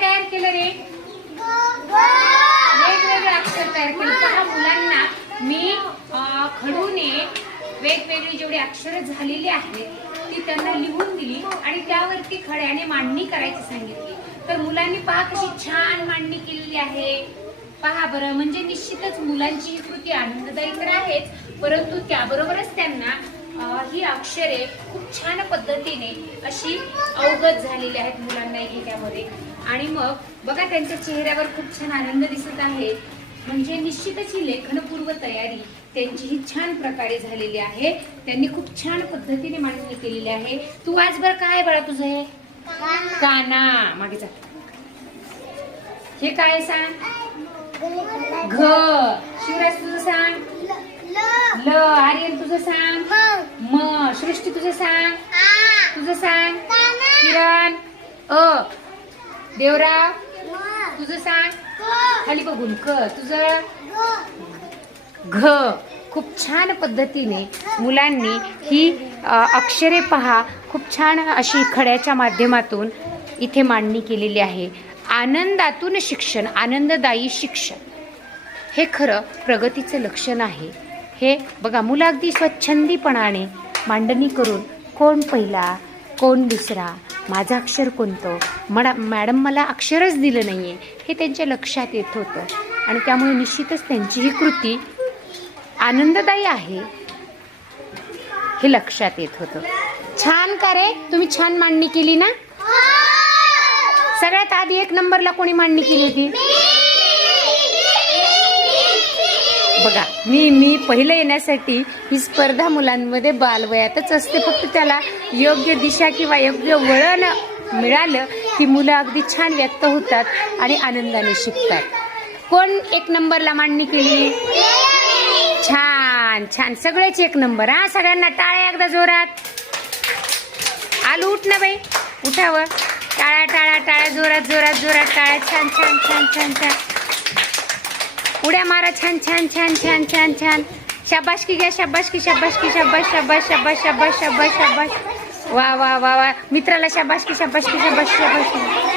तयार केलं रे? वेगवेगळे अक्षर तयार केले. पहा मुलांना मी खडूने वेगवेगळी जेवढी अक्षर झालेली आहेत ती त्यांना लिहून दिली आणि त्यावरती खड्याने मांडणी करायची सांगितली. तर मुलांनी पहा कशी छान मांडणी केलेली आहे. पहा बरं, म्हणजे निश्चितच मुलांची ही कृती आनंददायी तर आहेच, परंतु त्याबरोबरच त्यांना ही अक्षरे खूप छान पद्धतीने अशी अवगत झालेली आहेत मुलांना ह्याच्यामध्ये. आणि मग बघा त्यांच्या चेहऱ्यावर खूप छान आनंद दिसत आहे. म्हणजे निश्चितच ही लेखनपूर्व तयारी त्यांची ही छान प्रकारे झालेली आहे. त्यांनी खूप छान पद्धतीने मांडणी केलेली आहे. तू आज बरं काय बाळा तुझं हे? काना. मागे जा. हे काय सांग? घ. शिवराज तुझं सांग? ल. आर्यन तुझं सांग? म. सृष्टी तुझं सांग? तुझं सांग? किरण? अ. देवराव तुझं सांग? खाली बघून क. तुझं? घ. खूप छान पद्धतीने मुलांनी ही अक्षरे पहा खूप छान अशी खड्याच्या माध्यमातून इथे मांडणी केलेली आहे. आनंदातून शिक्षण, आनंददायी शिक्षण हे खरं प्रगतीचं लक्षण आहे. हे बघा मुलं अगदी स्वच्छंदीपणाने मांडणी करून कोण पहिला कोण दुसरा, माझं अक्षर कोणतं, मॅडम मला अक्षरच दिलं नाहीये हे त्यांच्या लक्षात येत होतं. आणि त्यामुळे निश्चितच त्यांची ही कृती आनंददायी आहे हे लक्षात येत होतं. छान का रे? तुम्ही छान मांडणी केली ना? सगळ्यात आधी 1 नंबरला कोणी मांडणी केली होती? बघा मी पहिलं येण्यासाठी ही स्पर्धा मुलांमध्ये बालवयातच असते. फक्त त्याला योग्य दिशा किंवा योग्य वळण मिळालं की मुलं अगदी छान व्यक्त होतात आणि आनंदाने शिकतात. कोण 1 नंबरला मांडणी केली? छान छान, सगळेच 1 नंबर. हा, सगळ्यांना टाळ्या एकदा जोरात. आलू उठ ना बाई, उठावं. टाळ्या टाळ्या टाळ्या, जोरात जोरात जोरात टाळ्या. छान छान छान छान छान. उड्या मारा. छान छान छान छान छान छान. शाबासकी घ्या. शाबासकी शाबासकी. शाबास शाबास शाबास शाबास शाबास शाबास. वा वा वा वा. मित्राला शाबासकी शाबासकी शाबास शाबास.